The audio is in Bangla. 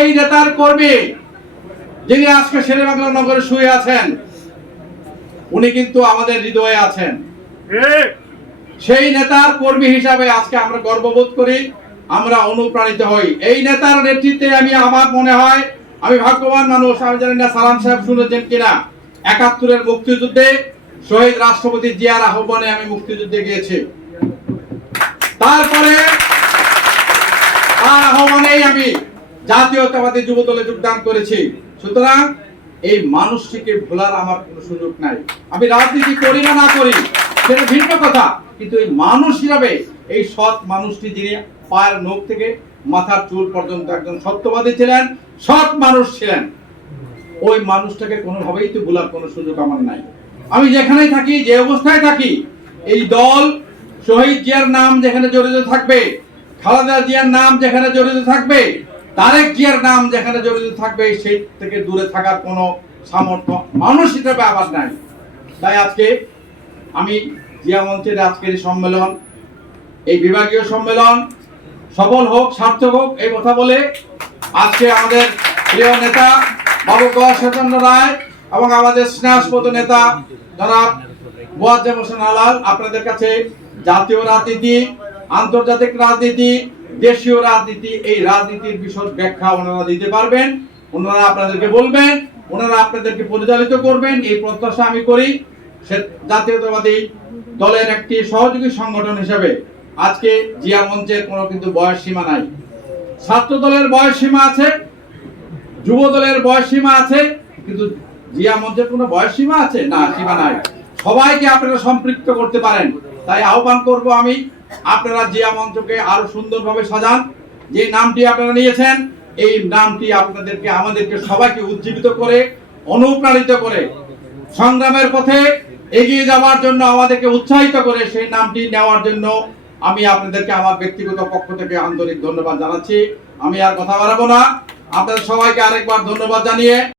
সেই নেতার কর্মী যিনি আজকে শেরেবাংলা নগরে শুয়ে আছেন উনি কিন্তু আমাদের হৃদয়ে আছেন। সেই নেতার কর্মী হিসাবে আজকে আমরা গর্ববোধ করি আমরা অনুপ্রাণিত হই। এই নেতার নেতৃত্বে আমি আমার মনে হয় আমি ভাগ্যবান মানুষ আমি জানি না সালাম সাহেব শুনেছেন কিনা। একাত্তরের মুক্তিযুদ্ধে শহীদ রাষ্ট্রপতি জিয়ার আহ্বানে আমি মুক্তিযুদ্ধে গিয়েছি। তারপরে তার আহ্বানেই আমি জাতীয়তাবাদী যুব দলে যোগদান করেছি। সুতরাং এই মানুষটিকে ভোলার আমার কোনো সুযোগ নাই। আমি রাজনীতি করি না না করি, সেটা ভিন্ন কথা। কিন্তু এই মানুষ হিসাবে, এই সৎ মানুষটি যিনি পায়ের নখ থেকে মাথার চুল পর্যন্ত একজন সত্যবাদী ছিলেন, সৎ মানুষ ছিলেন, ওই মানুষটাকে কোনোভাবেই তো ভোলার কোনো সুযোগ আমার নাই। আমি যেখানেই থাকি, যে অবস্থায় থাকি, এই দল শহীদ জিয়ার নাম যেখানে জড়িত থাকবে, খালেদা জিয়ার নাম যেখানে জড়িত থাকবে তারেক জিয়ার নাম যেখানে জড়িত থাকবে, সেই থেকে দূরে থাকার কোনো সামর্থ্য মানুষ হিসেবে আবার নাই। তাই আজকে আমি জিয়া মঞ্চের আজকের সম্মেলন, এই বিভাগীয় সম্মেলন সফল হোক, সার্থক হোক, এই কথা বলে আজকে আমাদের প্রিয় নেতা বাবু চন্দ্র রায় এবং আমাদের স্নেহাস্পদ নেতা জনাব মোয়াজ্জেম হোসেন আলাল আপনাদের কাছে জাতীয় রাজনীতি, আন্তর্জাতিক রাজনীতি দেশীয় রাজনীতি, এই রাজনীতির বিশদ ব্যাখ্যা ওনারা দিতে পারবেন। ওনারা আপনাদেরকে বলবেন, ওনারা আপনাদেরকে পরিচালিত করবেন। এই প্রত্যাশা আমি করি। জাতীয়তাবাদী দলের একটি সহযোগী সংগঠন হিসেবে আজকে জিয়া মঞ্চের কোনো কিন্তু বয়স সীমা নাই। ছাত্র দলের বয়স সীমা আছে, যুব দলের বয়স সীমা আছে, কিন্তু জিয়া মঞ্চের কোনো বয়স সীমা আছে? না, সীমা নাই। সবাইকে আপনারা সম্পৃক্ত করতে পারেন। তাই আহ্বান করব আমি আপনারা জিয়া মঞ্চকে আরও সুন্দরভাবে সাজান, যে নামটি আপনারা নিয়েছেন, এই নামটি আপনাদেরকে, আমাদেরকে সবাইকে উজ্জীবিত করে, অনুপ্রাণিত করে, সংগ্রামের পথে এগিয়ে যাওয়ার জন্য আমাদেরকে উৎসাহিত করে সেই নামটি নেওয়ার জন্য আমি আপনাদেরকে আমার ব্যক্তিগত পক্ষ থেকে আন্তরিক ধন্যবাদ জানাচ্ছি। আমি আর কথা বাড়াবো না। আপনাদের সবাইকে আরেকবার ধন্যবাদ জানিয়ে